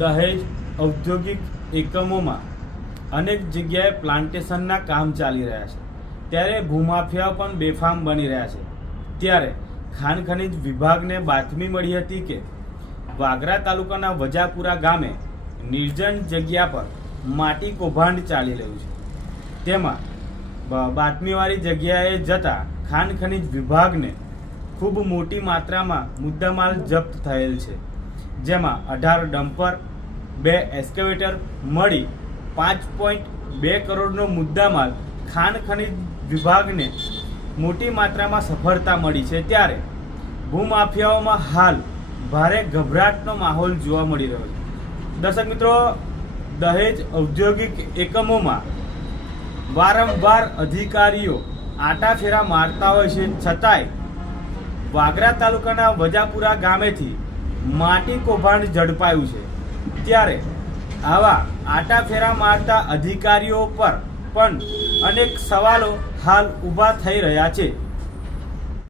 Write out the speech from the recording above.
દહેજ ઔદ્યોગિક એકમોમાં અનેક જગ્યાએ પ્લાન્ટેશનના કામ ચાલી રહ્યા છે, ત્યારે ભૂમાફિયાઓ પણ બેફામ બની રહ્યા છે। ત્યારે ખાણ ખનીજ વિભાગને બાતમી મળી હતી કે વાગરા તાલુકાના વજાપુરા ગામે નિર્જન જગ્યા પર માટી કૌભાંડ ચાલી રહ્યું છે। તેમાં બાતમીવાળી જગ્યાએ જતા ખાણ ખનીજ વિભાગને ખૂબ મોટી માત્રામાં મુદ્દામાલ જપ્ત થયેલ છે, જેમાં 18 ડમ્પર, 2 એસ્કેવેટર મળી 5.2 કરોડનો મુદ્દામાલ ખાણ ખનીજ વિભાગને મોટી માત્રામાં સફળતા મળી છે। ત્યારે ભૂમાફિયાઓમાં હાલ ભારે ગભરાટનો માહોલ જોવા મળી રહ્યો છે। દર્શક મિત્રો, દહેજ ઔદ્યોગિક એકમોમાં વારંવાર અધિકારીઓ આટાફેરા મારતા હોય છે, છતાંય વાગરા તાલુકાના વજાપુરા ગામેથી માટી કૌભાંડ ઝડપાયું છે। ત્યારે આવા આટાફેરા મારતા અધિકારીઓ પર પણ અનેક સવાલો હાલ ઊભા થઈ રહ્યા છે।